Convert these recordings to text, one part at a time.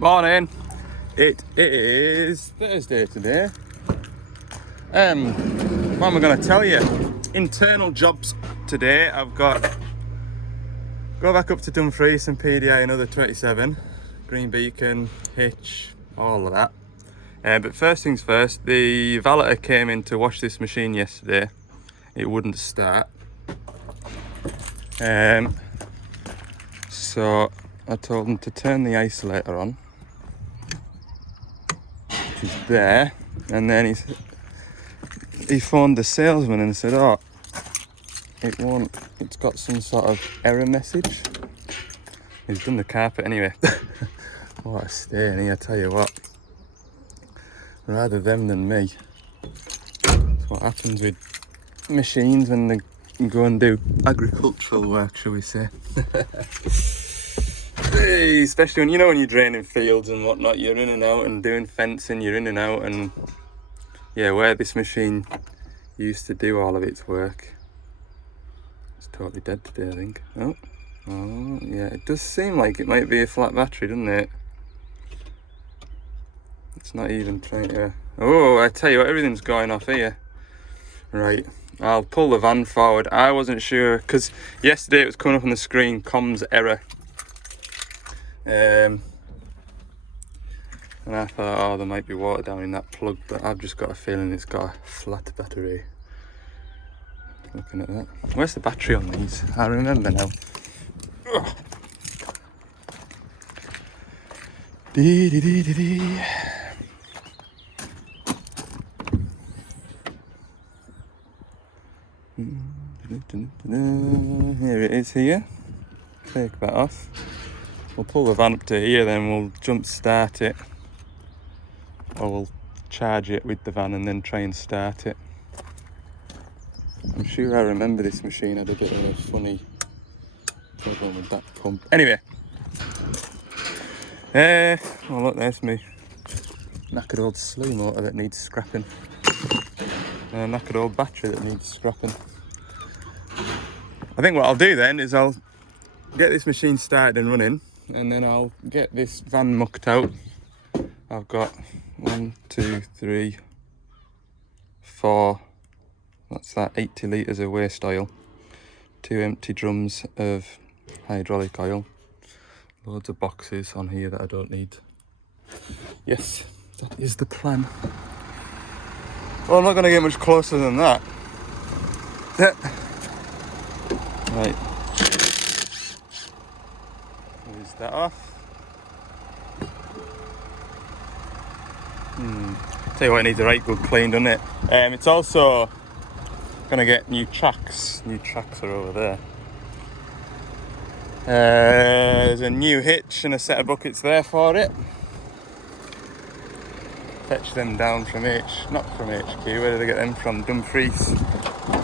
Morning. It is Thursday today. What am I going to tell you? Internal jobs today. I've got go back up to Dumfries and PDA another 27, Green Beacon, Hitch, all of that. But first things first, the valeter came in to wash this machine yesterday. It wouldn't start. So I told him to turn the isolator on, which is there, and then he phoned the salesman and said, oh, it's got some sort of error message. He's done the carpet anyway. What a stain here, I tell you what. Rather them than me. That's what happens with machines when they go and do agricultural work, shall we say. Hey, especially when you're draining fields and whatnot, you're in and out and doing fencing, you're in and out, and yeah, where this machine used to do all of its work, it's totally dead today, I think. Oh, yeah, it does seem like it might be a flat battery, doesn't it? It's not even trying to... Oh, I tell you what, everything's going off here. Right, I'll pull the van forward. I wasn't sure, because yesterday it was coming up on the screen, comms error. And I thought, oh, there might be water down in that plug, but I've just got a feeling it's got a flat battery. Looking at that. Where's the battery on these? I remember now. Ugh. Dee dee dee dee dee. Here it is here. Take that off. We'll pull the van up to here, then we'll jump start it. Or we'll charge it with the van and then try and start it. I'm sure I remember this machine had a bit of a funny problem with that pump. Anyway. Oh look, there's me knackered old slew motor that needs scrapping. And a knackered old battery that needs scrapping. I think what I'll do then is I'll get this machine started and running, and then I'll get this van mucked out. I've got 1, 2, 3, 4, that's that 80 litres of waste oil, 2 empty drums of hydraulic oil, loads of boxes on here that I don't need. Yes, that is the plan. Well, I'm not going to get much closer than that. Right. Is that off? Tell you what, it needs a right good clean, doesn't it? It's also going to get new tracks. New tracks are over there. There's a new hitch and a set of buckets there for it. Fetch them down from not from HQ, where did I get them from? Dumfries.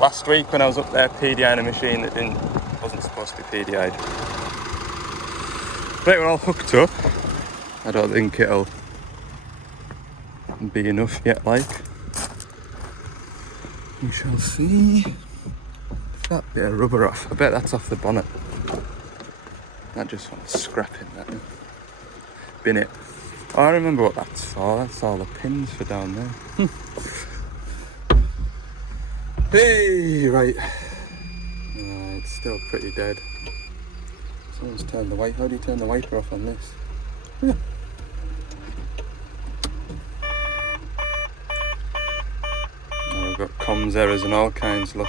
Last week when I was up there PDIing a machine that wasn't supposed to be PDI'd. Right, we're all hooked up. I don't think it'll be enough yet, like. We shall see. That bit of rubber off. I bet that's off the bonnet. That just wants scrapping, that. Bin it. Oh, I remember what that's for. That's all the pins for down there. Hey, right. It's still pretty dead. Someone's turned the wiper. How do you turn the wiper off on this? Now we've got comms errors and all kinds, look.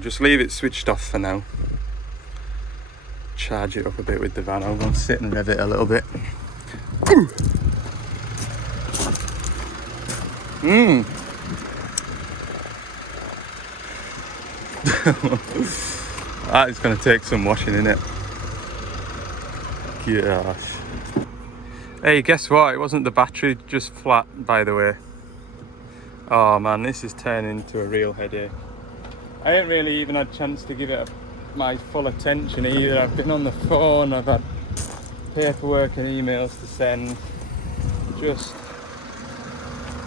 Just leave it switched off for now. Charge it up a bit with the van. I'll go and sit and rev it a little bit. That is going to take some washing, innit? Gosh. Hey, guess what? It wasn't the battery, just flat, by the way. Oh man, this is turning into a real headache. I ain't really even had a chance to give it my full attention either. I've been on the phone, I've had paperwork and emails to send.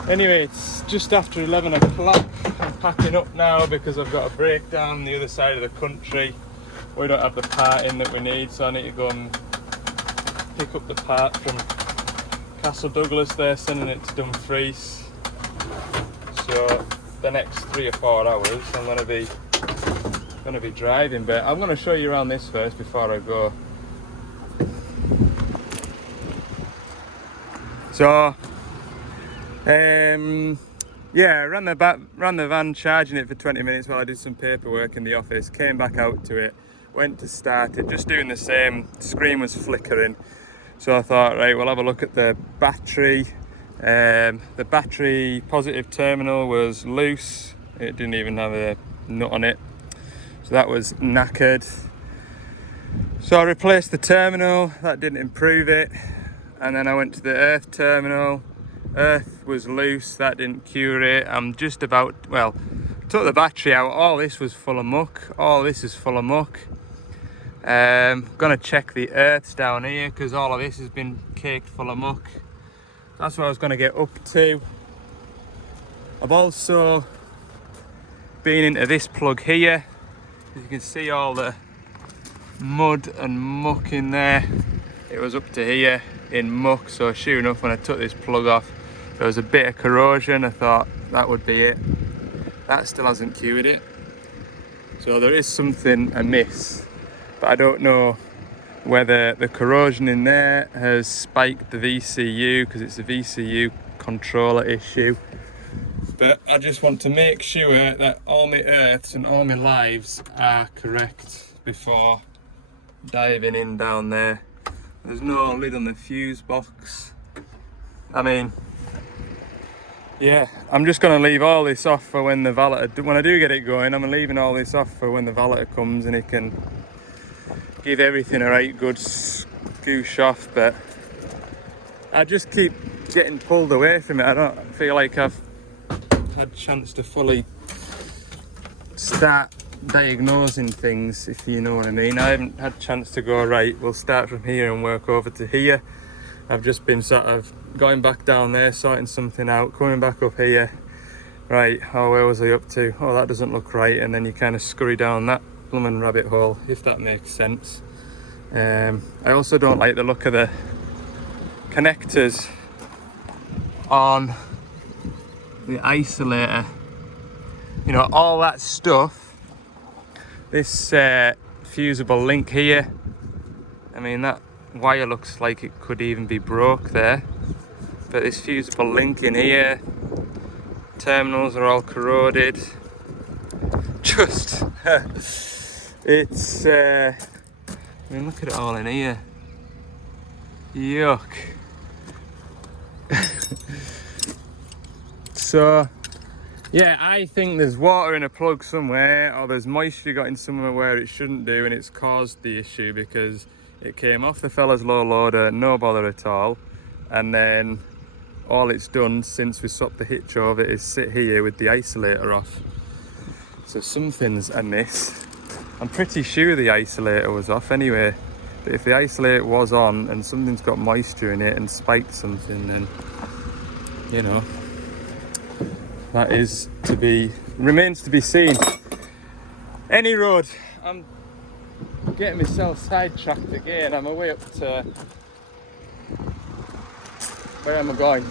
Anyway, it's just after 11 o'clock. I'm packing up now because I've got a breakdown on the other side of the country. We don't have the part in that we need, so I need to go and pick up the part from Castle Douglas. They're sending it to Dumfries. So the next 3 or 4 hours I'm going to be driving, but I'm going to show you around this first before I go. So yeah, ran the van charging it for 20 minutes while I did some paperwork in the office, came back out to it, went to start it, just doing the same. Screen was flickering, so I thought, right, we'll have a look at the battery. The battery positive terminal was loose, it didn't even have a nut on it, so that was knackered. So I replaced the terminal, that didn't improve it, and then I went to the earth terminal. Earth was loose, that didn't cure it. I'm just about, well, took the battery out, all this was full of muck, all this is full of muck. Gonna check the earths down here because all of this has been caked full of muck. That's what I was gonna get up to. I've also been into this plug here. As you can see, all the mud and muck in there. It was up to here in muck, so sure enough, when I took this plug off, there was a bit of corrosion. I thought that would be it. That still hasn't cured it. So there is something amiss, but I don't know whether the corrosion in there has spiked the VCU, because it's a VCU controller issue. But I just want to make sure that all my earths and all my lives are correct before diving in down there. There's no lid on the fuse box. I mean, yeah, I'm just going to leave all this off for when the valeter, when I do get it going, I'm leaving all this off for when the valeter comes and he can give everything a right good scoosh off. But I just keep getting pulled away from it. I don't feel like I've had a chance to fully start diagnosing things, if you know what I mean. I haven't had a chance to go, right, we'll start from here and work over to here. I've just been sort of going back down there, sorting something out, coming back up here. Right, oh, where was I up to? Oh, that doesn't look right. And then you kind of scurry down that blooming rabbit hole, if that makes sense. I also don't like the look of the connectors on the isolator. You know, all that stuff. This fusible link here, I mean, that wire looks like it could even be broke there. But this fusible link in here, terminals are all corroded. Just, it's, I mean, look at it all in here. Yuck. So, yeah, I think there's water in a plug somewhere, or there's moisture got in somewhere where it shouldn't do, and it's caused the issue because it came off the fella's low loader, no bother at all, and then all it's done since we swapped the hitch over is sit here with the isolator off. So something's amiss. I'm pretty sure the isolator was off anyway, but if the isolator was on and something's got moisture in it and spiked something, then, you know, that is to be, remains to be seen. Any road, I'm getting myself sidetracked again. I'm away up to, where am I going?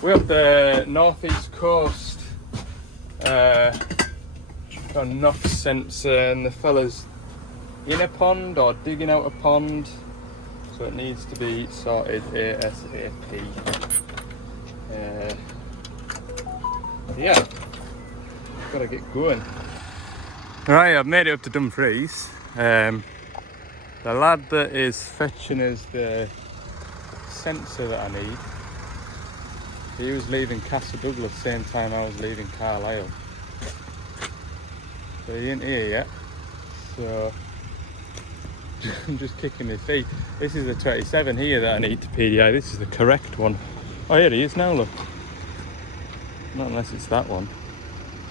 We're up the northeast coast. Got a knock sensor, and the fella's in a pond or digging out a pond, so it needs to be sorted ASAP. Yeah, gotta get going. Right, I've made it up to Dumfries. The lad that is fetching us the sensor that I need, he was leaving Castle Douglas same time I was leaving Carlisle. So he ain't here yet. So I'm just kicking my feet. This is the 27 here that I need to PDI. This is the correct one. Oh, here he is now, look. Not unless it's that one.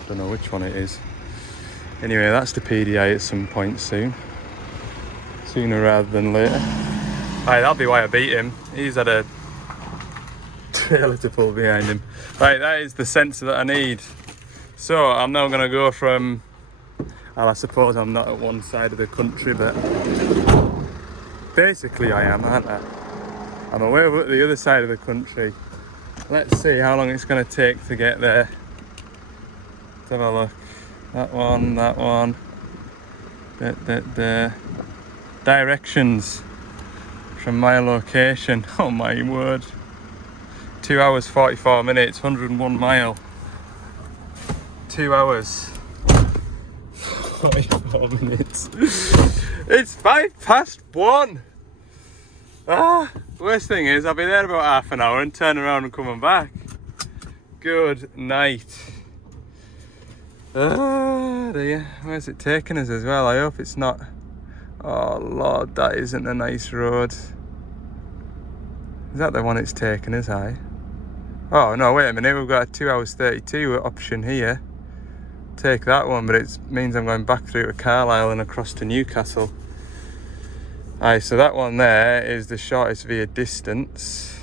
I don't know which one it is. Anyway, that's the PDI at some point soon. Sooner rather than later. Right, that'll be why I beat him. He's had a trailer to pull behind him. Right, that is the sensor that I need. So I'm now going to go from, well, I suppose I'm not at one side of the country, but basically I am, aren't I? I'm away up at the other side of the country. Let's see how long it's going to take to get there. Let's have a look. That one. The directions from my location. Oh my word. 2 hours 44 minutes, 101 mile. 2 hours 44 minutes. It's 1:05. Worst thing is I'll be there about half an hour and turn around and coming back. Good night. Dear. Where's it taking us as well? I hope it's not. Oh Lord, that isn't a nice road. Is that the one it's taking us, aye? Oh no, wait a minute, we've got a 2 hours 32 option here. Take that one, but it means I'm going back through to Carlisle and across to Newcastle. Aye, so that one there is the shortest via distance.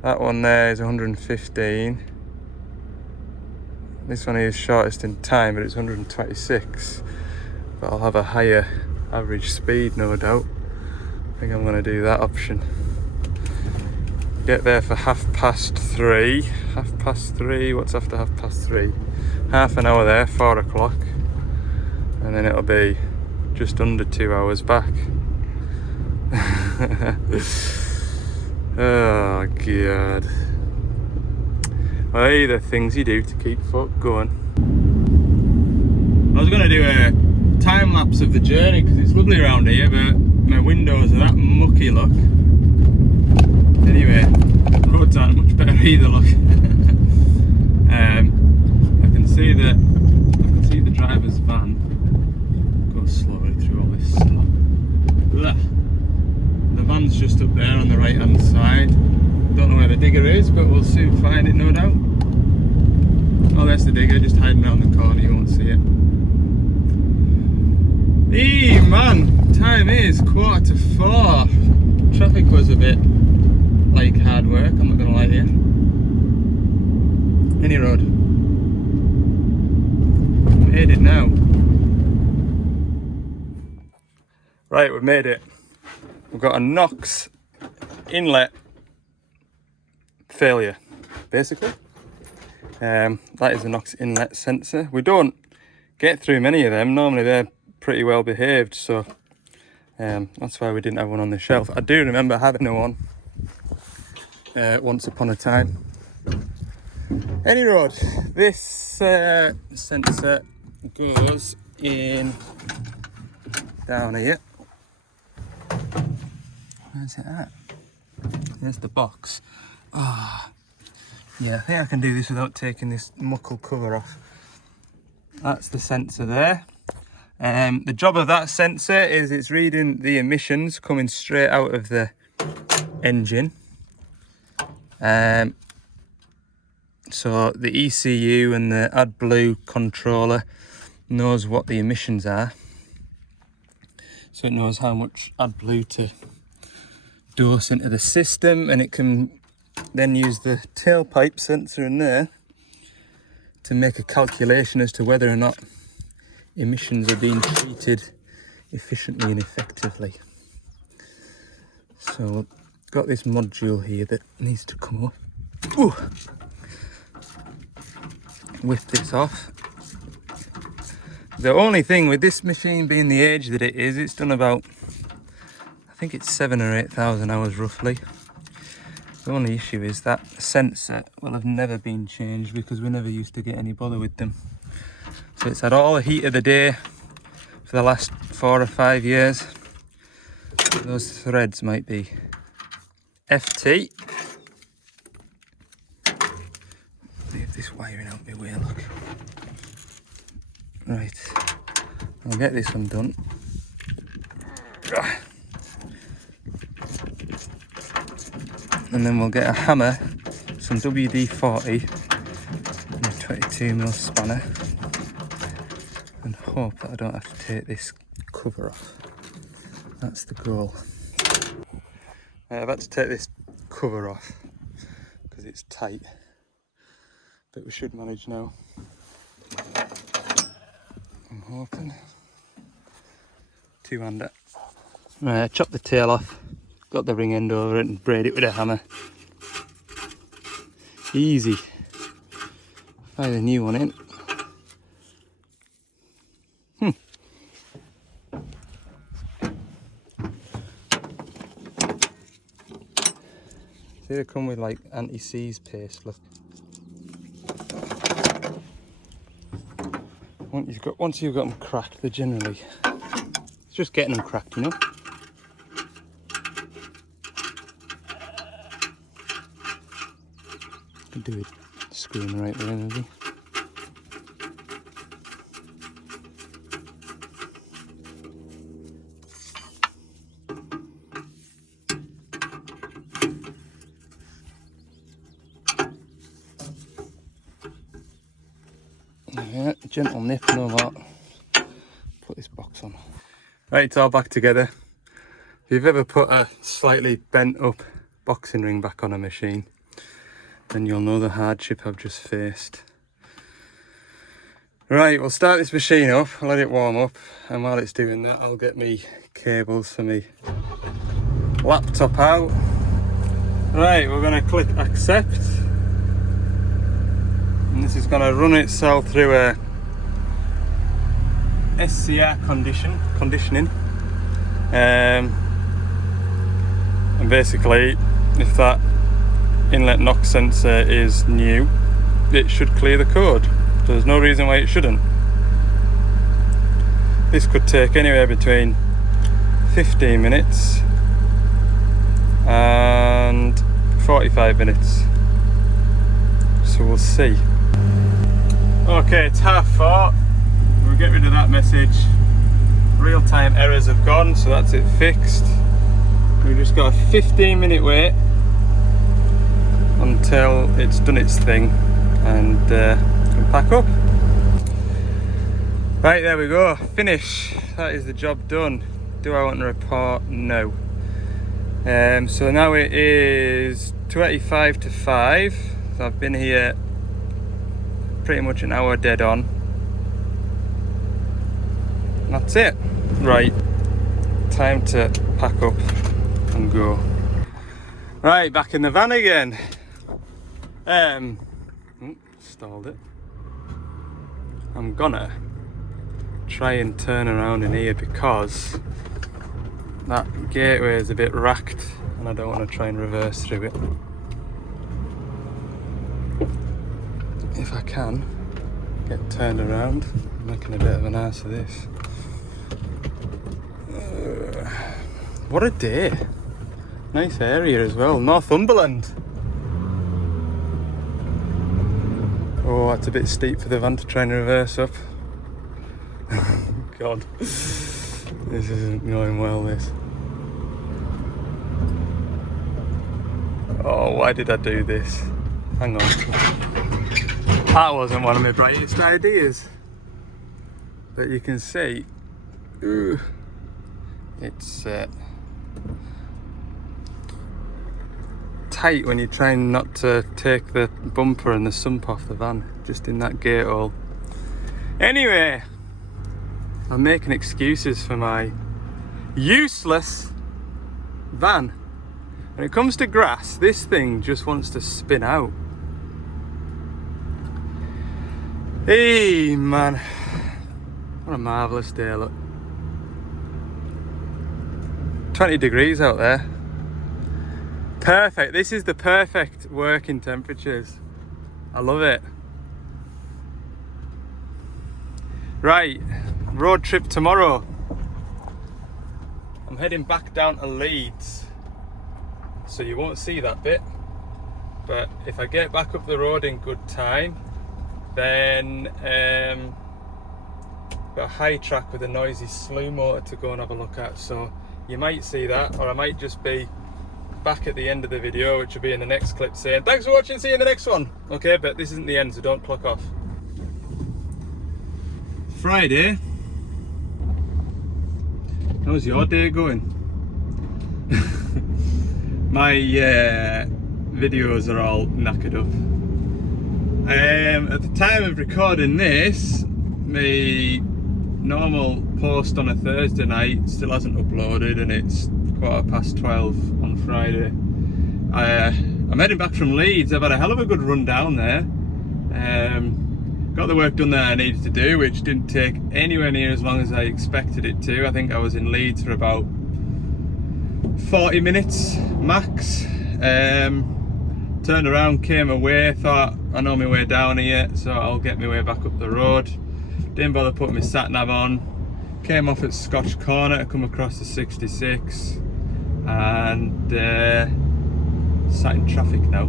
That one there is 115. This one is shortest in time, but it's 126. But I'll have a higher average speed, no doubt. I think I'm going to do that option. Get there for 3:30. 3:30, what's after 3:30? Half an hour there, 4 o'clock. And then it'll be just under 2 hours back. Oh God. Well, these are the things you do to keep folk going. I was going to do a time lapse of the journey because it's lovely around here, but my windows are that mucky, look. Anyway, roads aren't much better either, look. I can see the driver's van go slowly through all this snow. The van's just up there on the right hand side. Don't know where the digger is, but we'll soon find it, no doubt. Oh, there's the digger, just hiding around the corner, you won't see it. Eee, man, time is 3:45. Traffic was a bit like hard work, I'm not going to lie to you. Any road. Made it now. Right, we've made it. We've got a NOx inlet failure, basically. That is a NOx inlet sensor. We don't get through many of them. Normally they're pretty well behaved, so that's why we didn't have one on the shelf. I do remember having one once upon a time. Any road, this sensor goes in down here. Where's it at? There's the box. Ah, yeah, I think I can do this without taking this muckle cover off. That's the sensor there. The job of that sensor is it's reading the emissions coming straight out of the engine. So the ECU and the AdBlue controller knows what the emissions are. So it knows how much AdBlue to dose into the system, and it can then use the tailpipe sensor in there to make a calculation as to whether or not emissions are being treated efficiently and effectively. So we've got this module here that needs to come up. Ooh. Whip this off. The only thing with this machine being the age that it is, it's done about, I think it's 7,000 or 8,000 hours roughly. The only issue is that sensor will have never been changed because we never used to get any bother with them. So it's had all the heat of the day for the last 4 or 5 years. Those threads might be FT. Leave this wiring out my way, look. Right, I'll get this one done. And then we'll get a hammer, some WD-40 and a 22mm spanner, and hope that I don't have to take this cover off. That's the goal. I've had to take this cover off because it's tight. but we should manage now. I'm hoping. Two-hander. Right, chop the tail off, got the ring end over it and braid it with a hammer. Easy. Find a new one in. See, they come with like anti-seize paste, look. Once you've got them cracked, they're generally, it's just getting them cracked, you know. Can do it, screwing right there, maybe. Yeah, gentle nip and all that. Put this box on. Right, it's all back together. If you've ever put a slightly bent up boxing ring back on a machine, then you'll know the hardship I've just faced. Right, we'll start this machine up, let it warm up, and while it's doing that, I'll get me cables for me laptop out. Right, we're going to click accept. And this is going to run itself through a SCR conditioning. And basically, if that inlet knock sensor is new, it should clear the code. There's no reason why it shouldn't. This could take anywhere between 15 minutes and 45 minutes. So we'll see. Okay, it's 4:30. We'll get rid of that message. Real-time errors have gone, so that's it fixed. We've just got a 15-minute wait until it's done its thing and can pack up. Right, there we go. Finish. That is the job done. Do I want to report? No. So now it is 25 to 5. So I've been here pretty much an hour dead on. And that's it. Right, time to pack up and go. Right, back in the van again. Stalled it. I'm gonna try and turn around in here because that gateway is a bit racked and I don't want to try and reverse through it. If I can get turned around, I'm making a bit of an ass of this. What a day. Nice area as well, Northumberland. Oh, that's a bit steep for the van to try and reverse up. God, this isn't going well, this. Oh, why did I do this? Hang on. That wasn't one of my brightest ideas. But you can see, it's tight when you're trying not to take the bumper and the sump off the van, just in that gate hole. Anyway, I'm making excuses for my useless van. When it comes to grass, this thing just wants to spin out. Hey man, what a marvellous day, look. 20 degrees out there. Perfect, this is the perfect working temperatures. I love it. Right, road trip tomorrow. I'm heading back down to Leeds, so you won't see that bit. But if I get back up the road in good time, then got a high track with a noisy slew motor to go and have a look at. So you might see that, or I might just be back at the end of the video, which will be in the next clip, saying thanks for watching, see you in the next one. Okay, but this isn't the end, so don't clock off. Friday. How's your day going? My videos are all knackered up. At the time of recording this, my normal post on a Thursday night still hasn't uploaded, and it's 12:15 on Friday. I'm heading back from Leeds. I've had a hell of a good run down there. Got the work done that I needed to do, which didn't take anywhere near as long as I expected it to. I think I was in Leeds for about 40 minutes max. Turned around, came away, thought I know my way down here, so I'll get my way back up the road. Didn't bother putting my sat nav on. Came off at Scotch Corner to come across the 66, and sat in traffic now.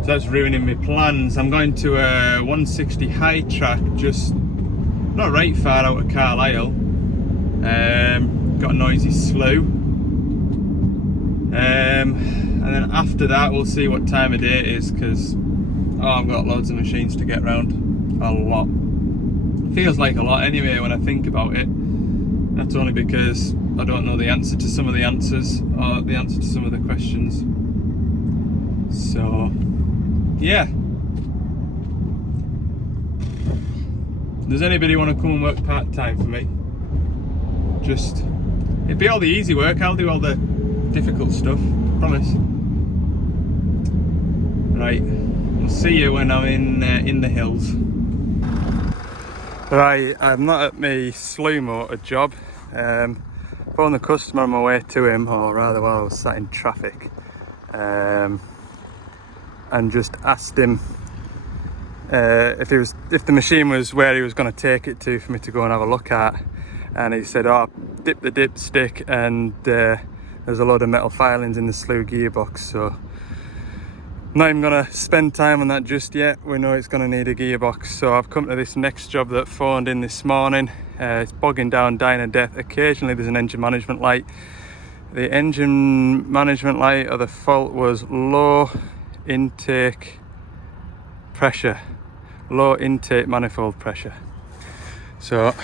So that's ruining my plans. I'm going to a 160 high track, just not right far out of Carlisle. Got a noisy slew. And then after that we'll see what time of day it is, because I've got loads of machines to get round. A lot. Feels like a lot anyway when I think about it. That's only because I don't know the answer to some of the answers, or the answer to some of the questions. So yeah. Does anybody want to come and work part-time for me? Just, it'd be all the easy work, I'll do all the difficult stuff, promise. Right, I'll see you when I'm in the hills. Right, I'm not at my slew motor job. Phoned the customer on my way to him, or rather while I was sat in traffic, and just asked him if the machine was where he was going to take it to for me to go and have a look at. And he said, oh, dip the dipstick, and there's a load of metal filings in the slew gearbox, so I'm not even going to spend time on that just yet. We know it's going to need a gearbox. So I've come to this next job that phoned in this morning. It's bogging down, dying a death. Occasionally there's an engine management light. The engine management light, or the fault, was low intake pressure, low intake manifold pressure. So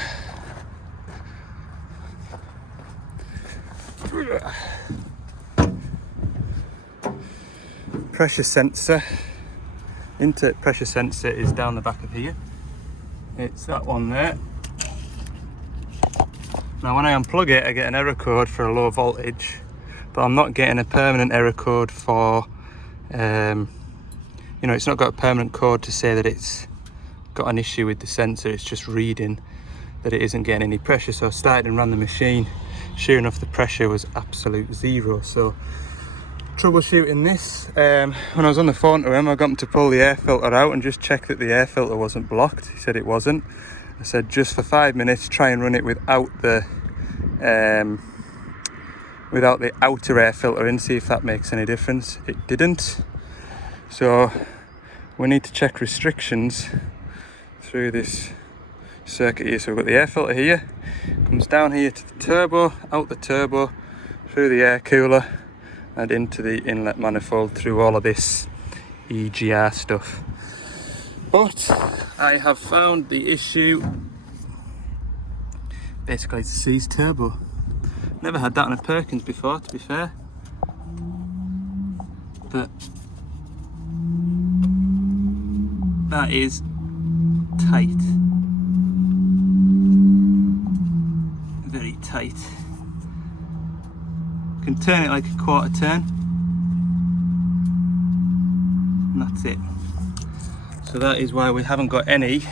pressure sensor, intake pressure sensor is down the back of here. It's that one there. Now when I unplug it, I get an error code for a low voltage, but I'm not getting a permanent error code for you know, it's not got a permanent code to say that it's got an issue with the sensor. It's just reading that it isn't getting any pressure. So I started and ran the machine. Sure enough, the pressure was absolute zero. So troubleshooting this, when I was on the phone to him, I got him to pull the air filter out and just check that the air filter wasn't blocked. He said it wasn't. I said, just for 5 minutes, try and run it without the outer air filter in, see if that makes any difference. It didn't. So we need to check restrictions through this circuit here. So we've got the air filter here, comes down here to the turbo, out the turbo, through the air cooler, and into the inlet manifold through all of this EGR stuff. But I have found the issue. Basically it's a seized turbo. Never had that on a Perkins before, to be fair. But that is tight. Very tight. Can turn it like a quarter turn, and that's it. So that is why we haven't got any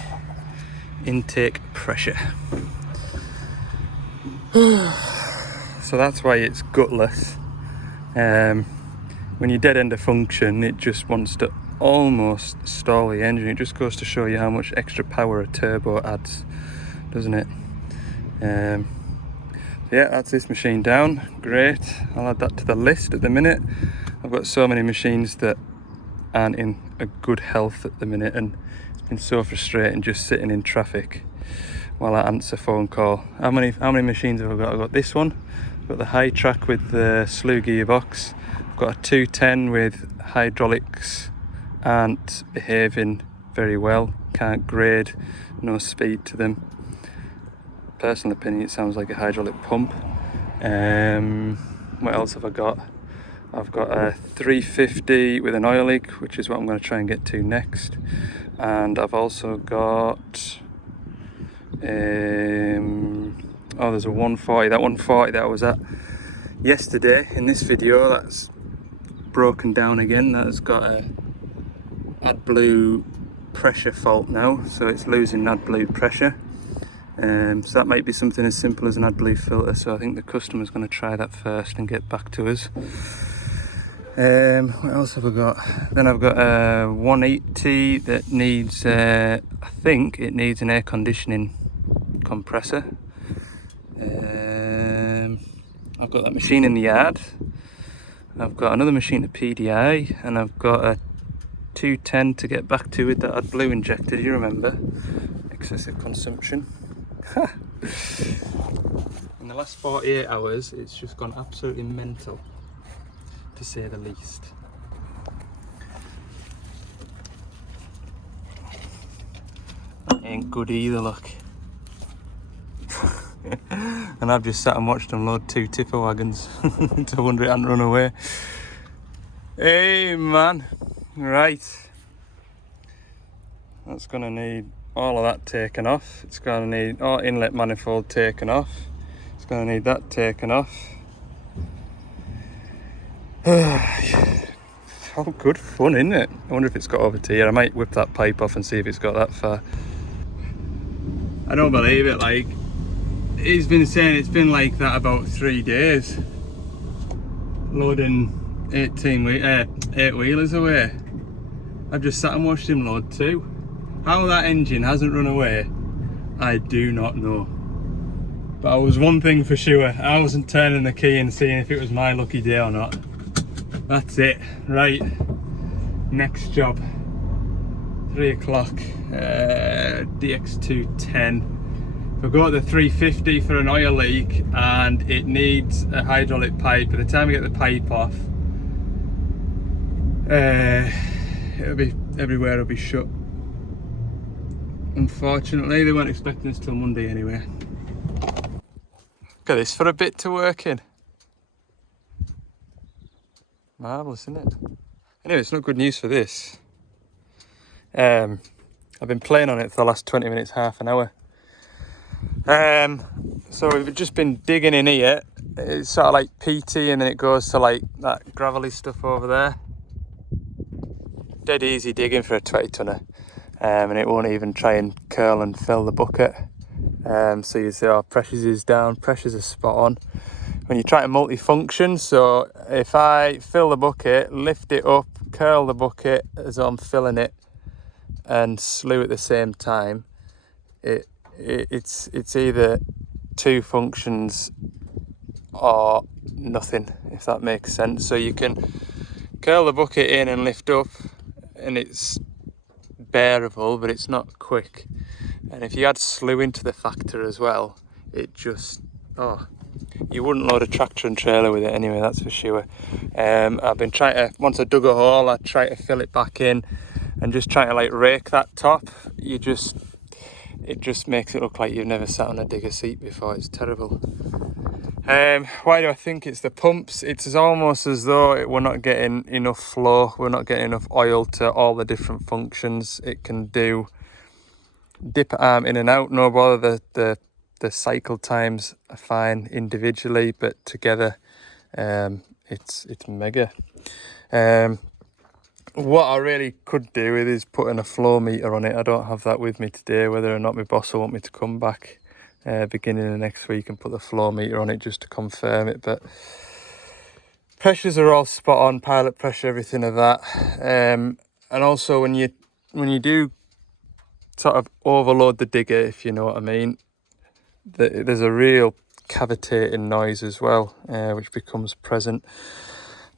intake pressure. So that's why it's gutless. When you dead end a function, it just wants to almost stall the engine. It just goes to show you how much extra power a turbo adds, doesn't it? Yeah, that's this machine down. Great. I'll add that to the list at the minute. I've got so many machines that aren't in a good health at the minute, and it's been so frustrating just sitting in traffic while I answer phone call. How many machines have I got? I've got this one. I've got the high track with the slew gearbox. I've got a 210 with hydraulics aren't behaving very well. Can't grade, no speed to them. Personal opinion, it sounds like a hydraulic pump. What else have I got? I've got a 350 with an oil leak, which is what I'm going to try and get to next. And I've also got oh, there's a 140. That 140 that I was at yesterday in this video, that's broken down again. That's got a AdBlue pressure fault now, so it's losing AdBlue pressure. So that might be something as simple as an AdBlue filter, so I think the customer's going to try that first and get back to us. What else have I got? Then I've got a 180 that needs, I think it needs an air conditioning compressor. I've got that machine in the yard. I've got another machine at PDI, and I've got a 210 to get back to with that AdBlue injector. Do you remember? Excessive consumption. In the last 48 hours, it's just gone absolutely mental, to say the least. That ain't good either, look. And I've just sat and watched them load 2 tipper wagons to wonder it hadn't run away. Hey man, right. That's gonna need all of that taken off. It's gonna need all inlet manifold taken off. It's gonna need that taken off. Oh, good fun, isn't it? I wonder if it's got over to here. I might whip that pipe off and see if it's got that far. I don't believe it, like, he's been saying it's been like that about 3 days. Loading 8 wheelers away. I've just sat and watched him load 2. How that engine hasn't run away, I do not know. But I was one thing for sure, I wasn't turning the key and seeing if it was my lucky day or not. That's it, right. Next job, 3 o'clock, DX210. I've got the 350 for an oil leak, and it needs a hydraulic pipe. By the time we get the pipe off, it'll be everywhere will be shut. Unfortunately, they weren't expecting us till Monday anyway. Look at this for a bit to work in. Marvellous, isn't it? Anyway, it's not good news for this. I've been playing on it for the last 20 minutes, half an hour. So we've just been digging in here. It's sort of like PT, and then it goes to like that gravelly stuff over there. Dead easy digging for a 20 tonner. And it won't even try and curl and fill the bucket. So you see our pressures is down, pressures are spot on. When you try to multi-function, so if I fill the bucket, lift it up, curl the bucket as I'm filling it, and slew at the same time, it's either 2 functions or nothing, if that makes sense. So you can curl the bucket in and lift up, and it's bearable, but it's not quick. And if you add slew into the factor as well, it just, oh, you wouldn't load a tractor and trailer with it anyway, that's for sure. I've been trying to, once I dug a hole, I try to fill it back in and just try to like rake that top. It just makes it look like you've never sat on a digger seat before. It's terrible. Why do I think it's the pumps? It's almost as though we're not getting enough flow, we're not getting enough oil to all the different functions it can do. Dip arm in and out, no bother. The cycle times are fine individually, but together it's mega. What I really could do with is putting a flow meter on it. I don't have that with me today, whether or not my boss will want me to come back beginning of next week and put the flow meter on it just to confirm it. But pressures are all spot on, pilot pressure, everything of that. And also when you do sort of overload the digger, if you know what I mean, there's a real cavitating noise as well, which becomes present.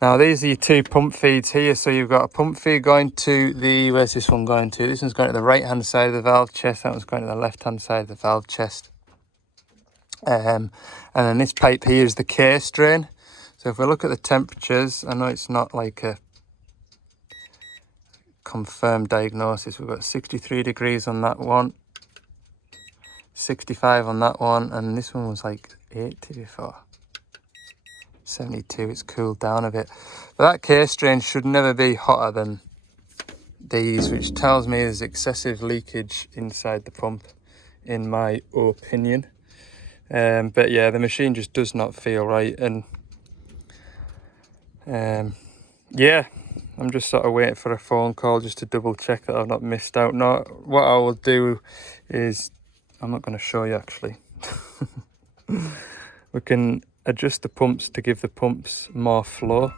Now these are your 2 pump feeds here. So you've got a pump feed going to the, where's this one going to? This one's going to the right hand side of the valve chest, that one's going to the left hand side of the valve chest. And then this pipe here is the case drain. So if we look at the temperatures, I know it's not like a confirmed diagnosis. We've got 63 degrees on that one, 65 on that one, and this one was like 80 before. 72, it's cooled down a bit. But that case drain should never be hotter than these, which tells me there's excessive leakage inside the pump, in my opinion. But yeah, the machine just does not feel right, and yeah, I'm just sort of waiting for a phone call just to double check that I've not missed out. No, what I will do is, I'm not going to show you actually. We can adjust the pumps to give the pumps more flow.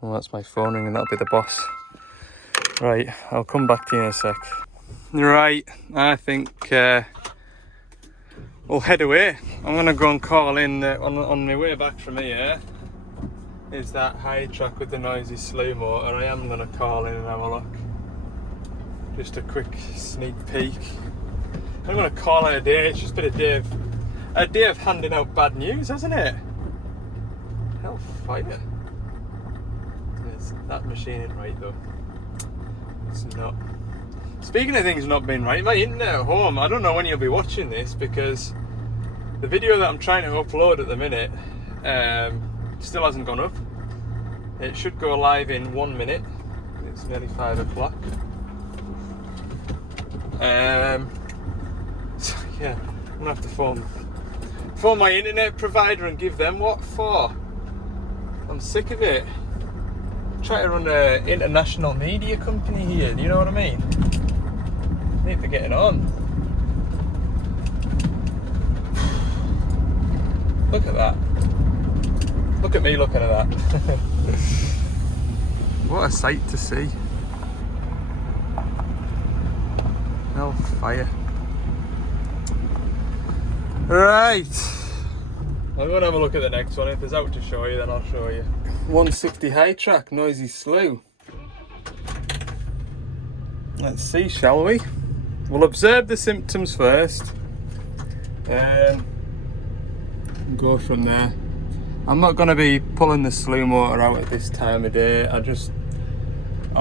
Well, that's my phone ringing, that'll be the boss. Right, I'll come back to you in a sec. Right, I think we'll head away. I'm going to go and call in on my way back from here. Is that high track with the noisy slew motor. I am going to call in and have a look. Just a quick sneak peek. I'm going to call it a day. It's just been a day of handing out bad news, hasn't it? Hellfire. That machine ain't right though. It's not. Speaking of things not being right, my internet at home, I don't know when you'll be watching this, because the video that I'm trying to upload at the minute still hasn't gone up. It should go live in 1 minute. It's nearly 5 o'clock. So yeah, I'm gonna have to phone my internet provider and give them what for. I'm sick of it. Try to run an international media company here, do you know what I mean? Need to get it on. Look at that. Look at me looking at that. What a sight to see. Hellfire. Right. I'm going to have a look at the next one. If there's out to show you, then I'll show you. 160 high track, noisy slew. Let's see, shall we? We'll observe the symptoms first. And go from there. I'm not going to be pulling the slew motor out at this time of day. I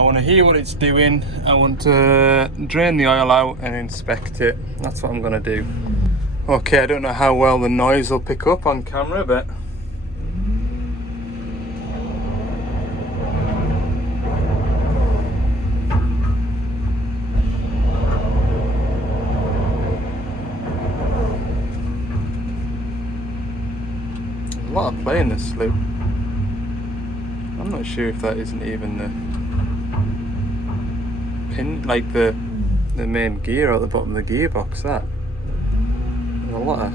want to hear what it's doing. I want to drain the oil out and inspect it. That's what I'm going to do. Okay, I don't know how well the noise will pick up on camera, but there's a lot of play in this slew. I'm not sure if that isn't even the pin, like the main gear at the bottom of the gearbox. That there's a lot of.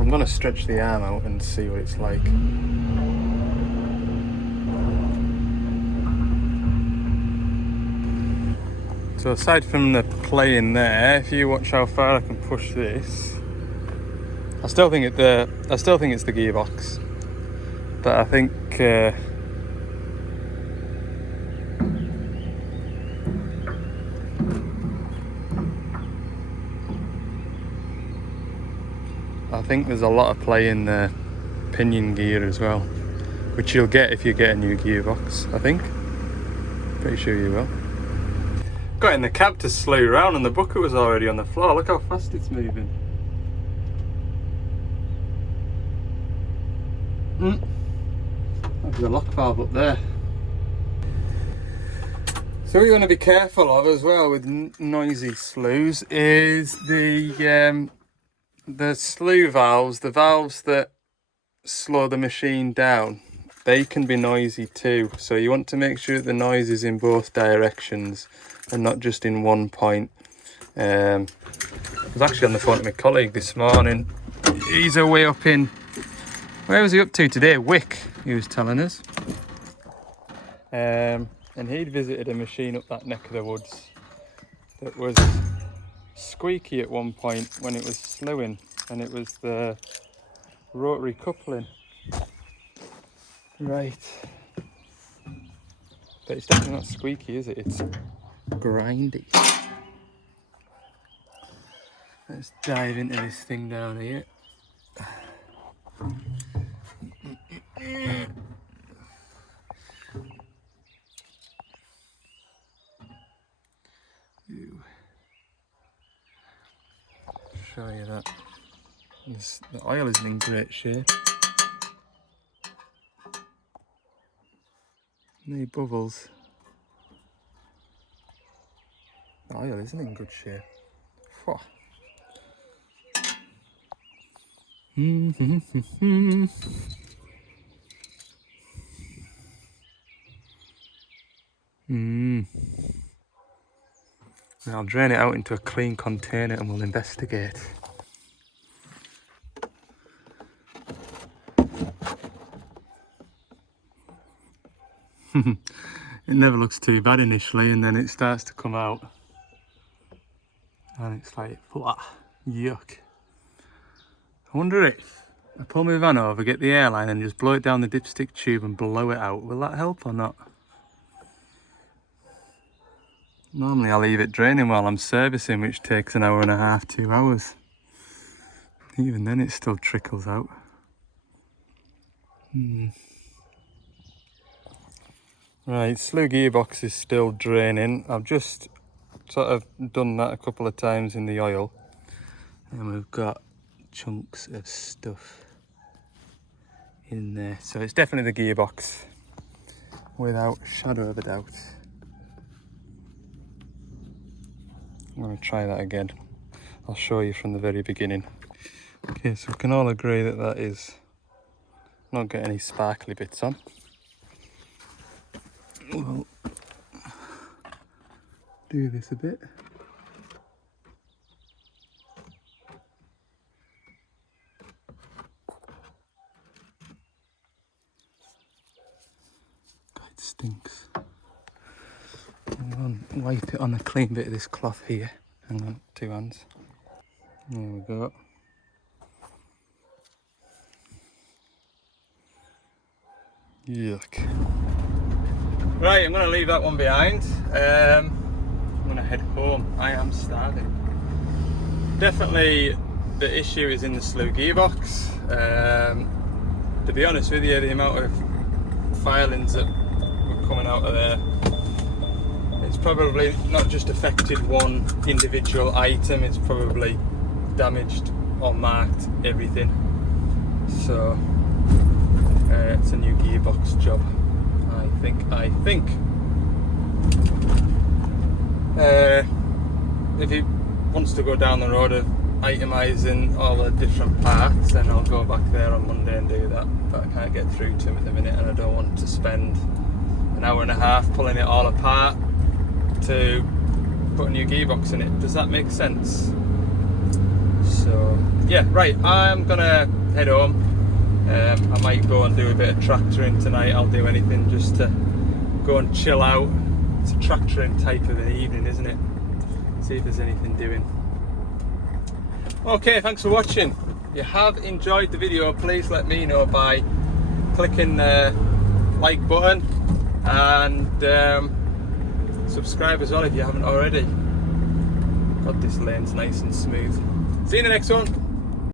I'm gonna stretch the arm out and see what it's like. So aside from the play in there, if you watch how far I can push this, I still think it's the gearbox, but I think there's a lot of play in the pinion gear as well, which you'll get if you get a new gearbox. I think. Pretty sure you will. Got in the cab to slew around and the bucket was already on the floor. Look how fast it's moving. There's a lock valve up there. So what you want to be careful of as well with noisy slews is the slew valves, the valves that slow the machine down. They can be noisy too. So you want to make sure that the noise is in both directions and not just in one point. I was actually on the phone to my colleague this morning. He's away up in, where was he up to today? Wick, he was telling us. And he'd visited a machine up that neck of the woods that was squeaky at one point when it was slewing, and it was the rotary coupling. Right. But it's definitely not squeaky, is it? It's grindy. Let's dive into this thing down here. show you that. The oil isn't in great shape. Any bubbles. The oil isn't in good shape. Phew. Now I'll drain it out into a clean container and we'll investigate. It never looks too bad initially, and then it starts to come out and it's like, blah, yuck. I wonder if I pull my van over, get the airline and just blow it down the dipstick tube and blow it out, will that help or not? Normally I leave it draining while I'm servicing, which takes an hour and a half, 2 hours. Even then it still trickles out. Right, slew gearbox is still draining. I've just sort of done that a couple of times in the oil, and we've got chunks of stuff in there. So it's definitely the gearbox, without a shadow of a doubt. I'm going to try that again. I'll show you from the very beginning. Okay, so we can all agree that that is not got any sparkly bits on. We'll do this a bit. God, it stinks. I'm going to wipe it on a clean bit of this cloth here. Hang on, 2 hands. There we go. Yuck. Right, I'm going to leave that one behind. I'm going to head home. I am starving. Definitely the issue is in the slew gearbox. To be honest with you, the amount of filings that were coming out of there, it's probably not just affected one individual item, it's probably damaged or marked everything. So it's a new gearbox job. I think if he wants to go down the road of itemising all the different parts, then I'll go back there on Monday and do that, but I can't get through to him at the minute, and I don't want to spend an hour and a half pulling it all apart to put a new gearbox in it. Does that make sense? So yeah, right, I'm gonna head home. I might go and do a bit of tractoring tonight. I'll do anything just to go and chill out. It's a tractoring type of an evening, isn't it? See if there's anything doing. Okay, thanks for watching. If you have enjoyed the video, please let me know by clicking the like button and subscribe as well if you haven't already. God, this lane's nice and smooth. See you in the next one.